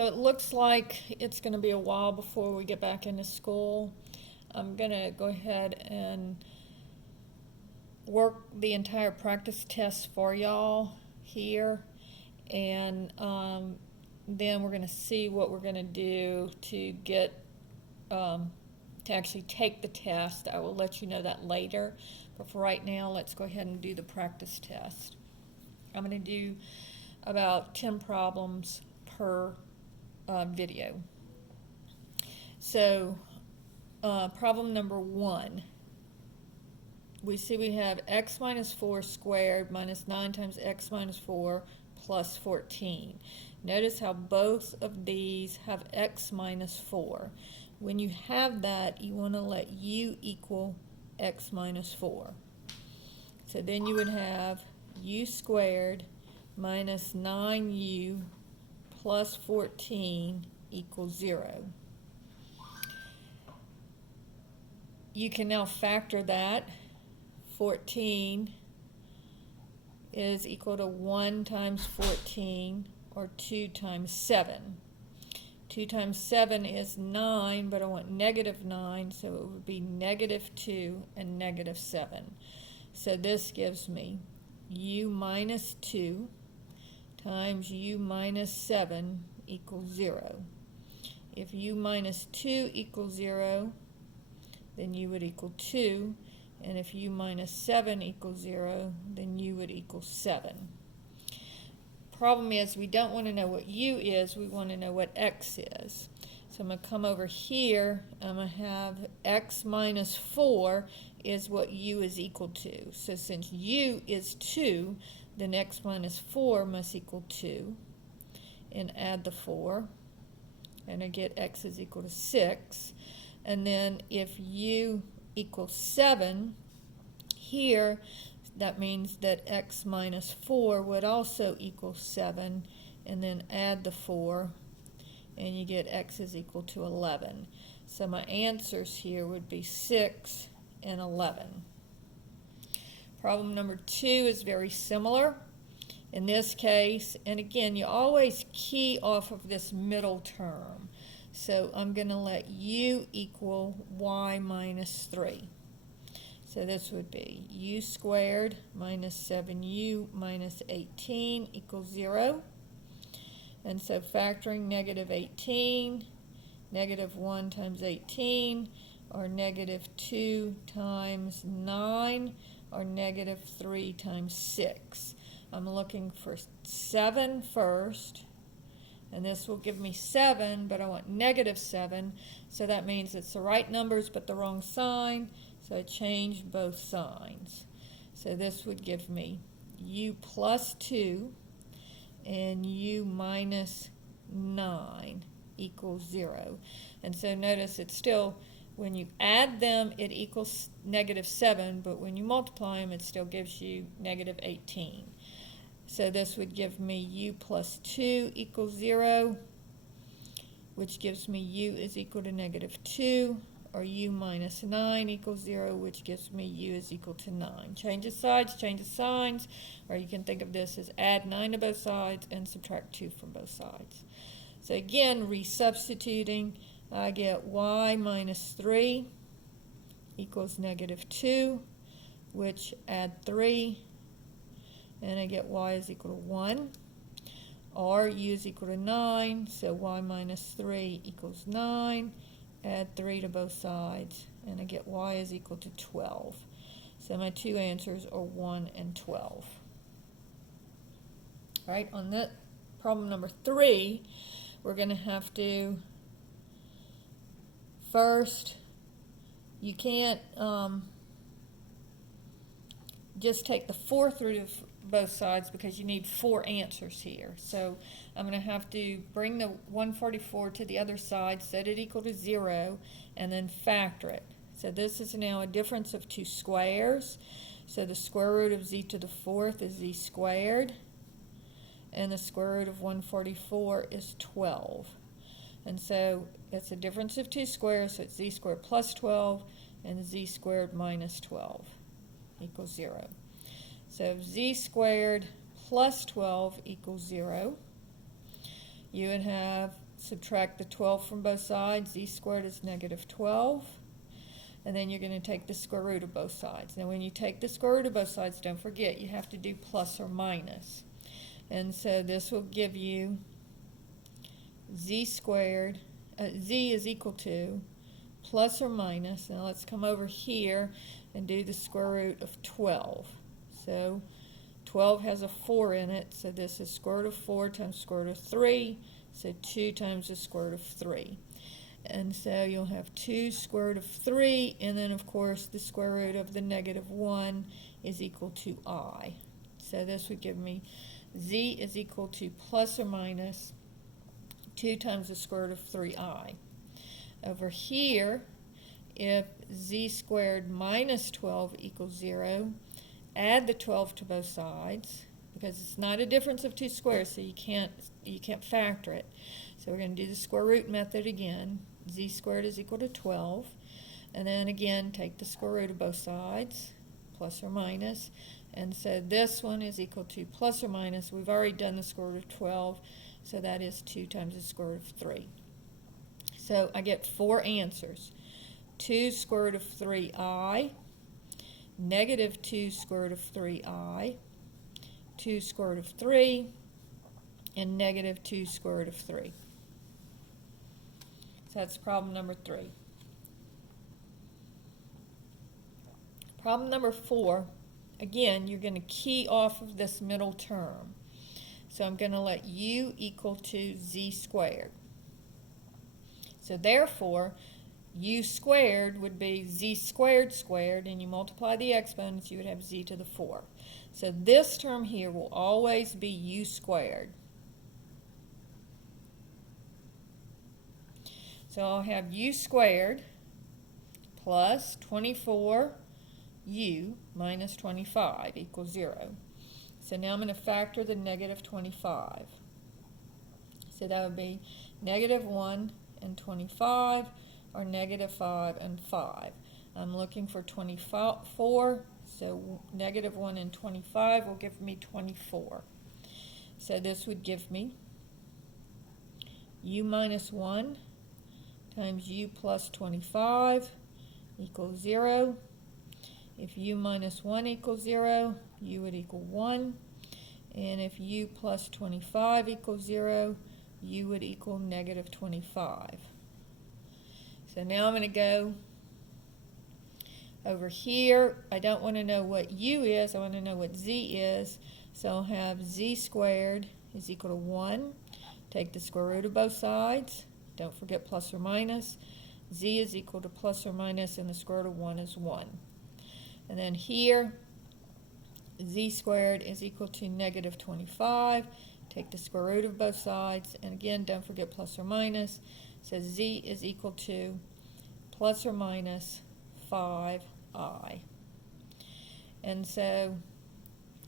So it looks like it's going to be a while before we get back into school. I'm going to go ahead and work the entire practice test for y'all here, and then we're going to see what we're going to do to get to actually take the test. I will let you know that later, but for right now, let's go ahead and do the practice test. I'm going to do about 10 problems per video. So problem number 1, we see we have x minus 4 squared minus 9 times x minus 4 plus 14. Notice how both of these have x minus 4. When you have that, you want to let u equal x minus 4. So then you would have u squared minus 9u plus 14 equals 0. You can now factor that. 14 is equal to 1 times 14, or 2 times 7. 2 times 7 is 9, but I want negative 9, so it would be negative 2 and negative 7. So this gives me u minus 2 times u minus 7 equals 0. If u minus 2 equals 0, then u would equal 2. And if u minus 7 equals 0, then u would equal 7. Problem is, we don't want to know what u is, we want to know what x is. So I'm going to come over here, I'm going to have x minus 4 is what u is equal to. So since u is 2, then x minus 4 must equal 2. And add the 4, and I get x is equal to 6. And then if u equals 7, here that means that x minus 4 would also equal 7, and then add the 4, and you get x is equal to 11. So my answers here would be 6 and 11. Problem number 2 is very similar. In this case, and again, you always key off of this middle term. So I'm going to let u equal y minus 3. So this would be u squared minus 7u minus 18 equals 0. And so factoring negative 18, negative 1 times 18, or negative 2 times 9, or negative 3 times 6. I'm looking for 7 first, and this will give me 7, but I want negative 7, so that means it's the right numbers but the wrong sign, so I changed both signs. So this would give me u plus 2 and u minus 9 equals 0. And so notice it's still, when you add them, it equals negative 7, but when you multiply them, it still gives you negative 18. So this would give me u plus 2 equals 0, which gives me u is equal to negative 2, or u minus 9 equals 0, which gives me u is equal to 9. Change the sides, change the signs, or you can think of this as add 9 to both sides and subtract 2 from both sides. So again, resubstituting, I get y minus 3 equals negative 2, which add 3, and I get y is equal to 1, or u is equal to 9, so y minus 3 equals 9, add 3 to both sides, and I get y is equal to 12. So my two answers are 1 and 12. All right, on that problem number 3, we're going to have to, first, you can't just take the fourth root of both sides because you need 4 answers here. So I'm going to have to bring the 144 to the other side, set it equal to 0, and then factor it. So this is now a difference of 2 squares. So the square root of z to the 4th is z squared, and the square root of 144 is 12. And so it's a difference of 2 squares, so it's z squared plus 12, and z squared minus 12 equals 0. So z squared plus 12 equals 0. You would have subtract the 12 from both sides. Z squared is negative 12. And then you're going to take the square root of both sides. Now when you take the square root of both sides, don't forget you have to do plus or minus. And so this will give you z squared, z is equal to plus or minus. Now let's come over here and do the square root of 12. So 12 has a 4 in it, so this is square root of 4 times square root of 3, so 2 times the square root of 3. And so you'll have 2 square root of 3, and then of course the square root of the negative 1 is equal to I. So this would give me z is equal to plus or minus 2 times the square root of 3i. Over here, if z squared minus 12 equals 0, add the 12 to both sides, because it's not a difference of two squares, so you can't factor it. So we're going to do the square root method again. Z squared is equal to 12. And then again, take the square root of both sides, plus or minus. And so this one is equal to plus or minus. We've already done the square root of 12, so that is 2 times the square root of 3. So I get 4 answers. 2 square root of 3i, negative 2 square root of 3i, 2 square root of 3, and negative 2 square root of 3. So that's problem number 3. Problem number 4, again, you're going to key off of this middle term. So I'm going to let u equal to z squared. So therefore, u squared would be z squared squared, and you multiply the exponents, you would have z to the 4. So this term here will always be u squared. So I'll have u squared plus 24u minus 25 equals 0. So now I'm going to factor the negative 25. So that would be negative 1 and 25, or negative 5 and 5. I'm looking for 24, so negative 1 and 25 will give me 24. So this would give me u minus 1 times u plus 25 equals 0. If u minus 1 equals 0, u would equal 1. And if u plus 25 equals 0, u would equal negative 25. So now I'm going to go over here. I don't want to know what u is, I want to know what z is. So I'll have z squared is equal to 1. Take the square root of both sides. Don't forget plus or minus. Z is equal to plus or minus, and the square root of 1 is 1. And then here, z squared is equal to negative 25. Take the square root of both sides, and again, don't forget plus or minus. So z is equal to plus or minus 5i. And so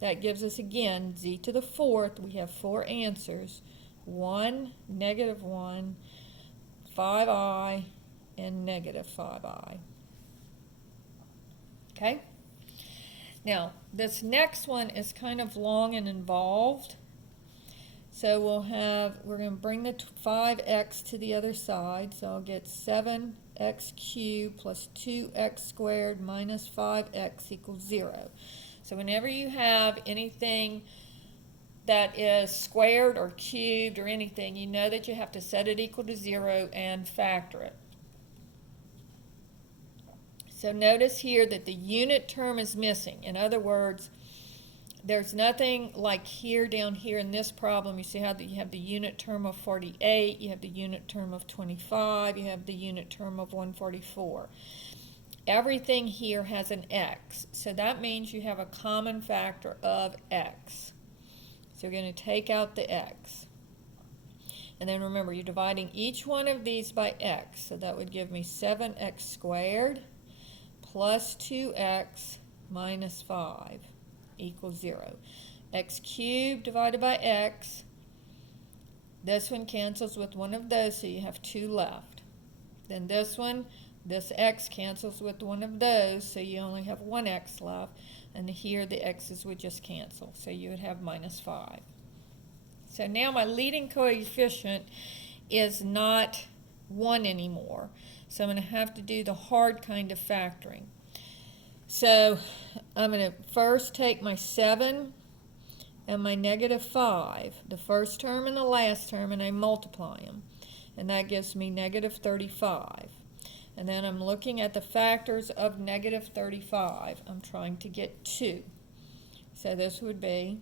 that gives us, again, z to the 4th. We have 4 answers. 1, negative 1, 5i, and negative 5i. Okay? Now, this next one is kind of long and involved. So we're going to bring the 5x to the other side. So I'll get 7x cubed plus 2x squared minus 5x equals 0. So whenever you have anything that is squared or cubed or anything, you know that you have to set it equal to 0 and factor it. So notice here that the unit term is missing. In other words, there's nothing like here down here in this problem. You see how you have the unit term of 48, you have the unit term of 25, you have the unit term of 144. Everything here has an x, so that means you have a common factor of x. So you're going to take out the x. And then remember, you're dividing each one of these by x, so that would give me 7x squared plus 2x minus 5 equals 0. X cubed divided by x, this one cancels with one of those, so you have 2 left. Then this one, this x cancels with one of those, so you only have 1 x left. And here the x's would just cancel, so you would have minus 5. So now my leading coefficient is not 1 anymore. So I'm going to have to do the hard kind of factoring. So I'm going to first take my 7 and my -5, the first term and the last term, and I multiply them. And that gives me -35. And then I'm looking at the factors of -35. I'm trying to get 2. So this would be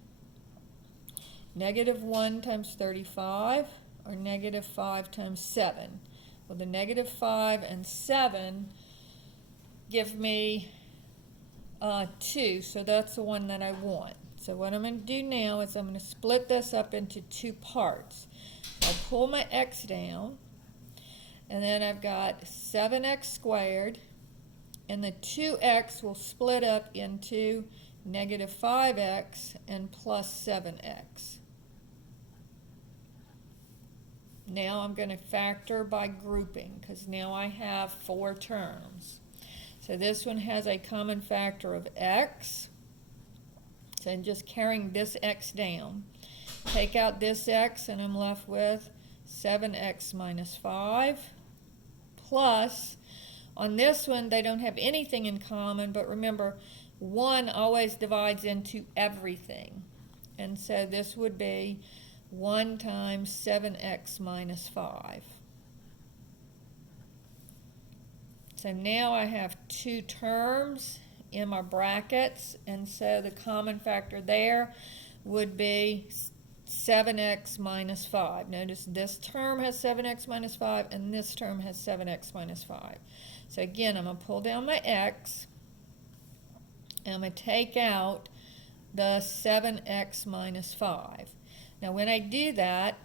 -1 times 35 or -5 times 7. Well, the -5 and 7 give me 2, so that's the one that I want. So what I'm going to do now is I'm going to split this up into 2 parts. I'll pull my x down, and then I've got 7x squared, and the 2x will split up into -5x and plus 7x. Now I'm going to factor by grouping, because now I have 4 terms. So this one has a common factor of x. So I'm just carrying this x down. Take out this x, and I'm left with 7x minus 5 plus, on this one they don't have anything in common, but remember 1 always divides into everything. And so this would be 1 times 7x minus 5. So now I have 2 terms in my brackets, and so the common factor there would be 7x minus 5. Notice this term has 7x minus 5, and this term has 7x minus 5. So again, I'm going to pull down my x, and I'm going to take out the 7x minus 5. Now when I do that,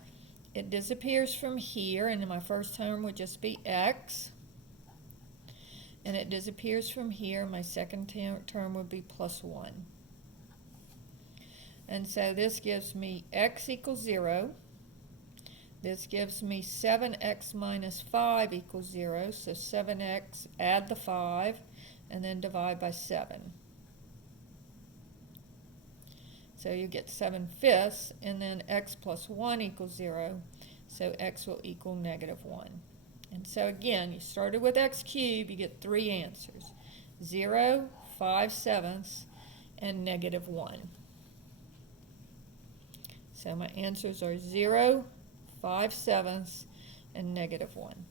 it disappears from here, and my first term would just be x. And it disappears from here. My second term would be plus 1. And so this gives me x equals 0. This gives me 7x minus 5 equals 0. So 7x, add the 5, and then divide by 7. So you get 7/5, and then x plus 1 equals 0. So x will equal -1. And so again, you started with x cubed, you get 3 answers: 0, 5/7, and -1. So my answers are 0, 5/7, and -1.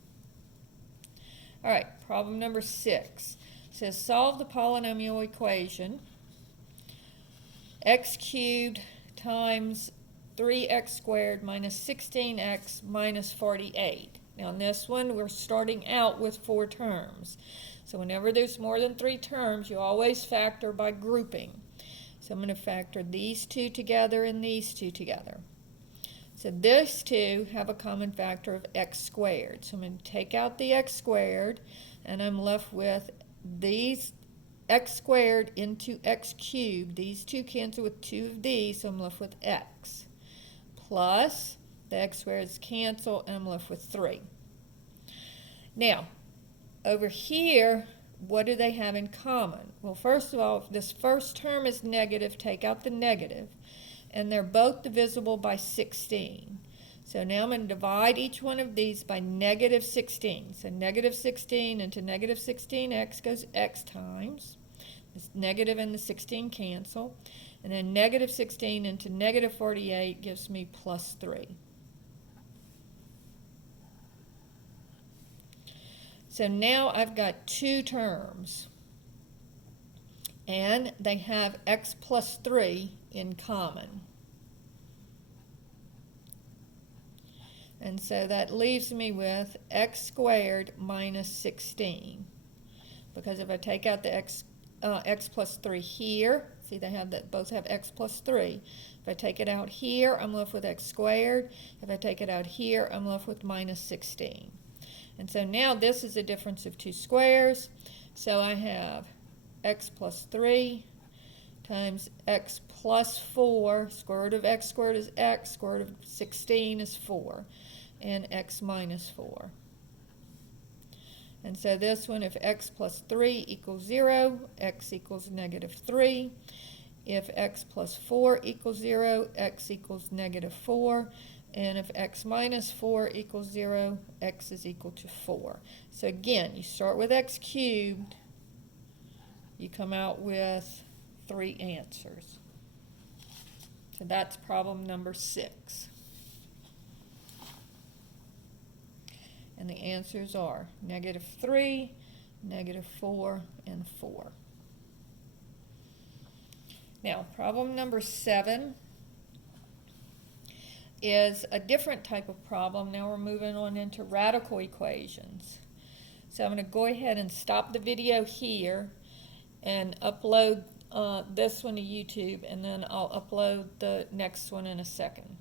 All right, problem number 6. It says solve the polynomial equation x cubed times 3x squared minus 16x minus 48. Now in this one, we're starting out with 4 terms. So whenever there's more than 3 terms, you always factor by grouping. So I'm going to factor these 2 together and these 2 together. So these 2 have a common factor of x squared. So I'm going to take out the x squared, and I'm left with these x squared into x cubed. These 2 cancel with 2 of these, so I'm left with x. Plus, the x squareds cancel, and I'm left with 3. Now, over here, what do they have in common? Well, first of all, if this first term is negative, take out the negative, and they're both divisible by 16. So now I'm going to divide each one of these by -16. So -16 into -16x goes x times. This negative and the 16 cancel. And then -16 into -48 gives me plus 3. So now I've got 2 terms, and they have x plus 3 in common. And so that leaves me with x squared minus 16. Because if I take out the x plus 3 here, see they have that, both have x plus 3. If I take it out here, I'm left with x squared. If I take it out here, I'm left with minus 16. And so now this is a difference of 2 squares. So I have x plus 3 times x plus 4. Square root of x squared is x. Square root of 16 is 4. And x minus 4. And so this one, if x plus 3 equals 0, x equals -3. If x plus 4 equals 0, x equals -4. And if x minus 4 equals 0, x is equal to 4. So again, you start with x cubed, you come out with 3 answers. So that's problem number 6. And the answers are -3, -4, and 4. Now, problem number 7 is a different type of problem. Now we're moving on into radical equations. So I'm going to go ahead and stop the video here and upload this one to YouTube, and then I'll upload the next one in a second.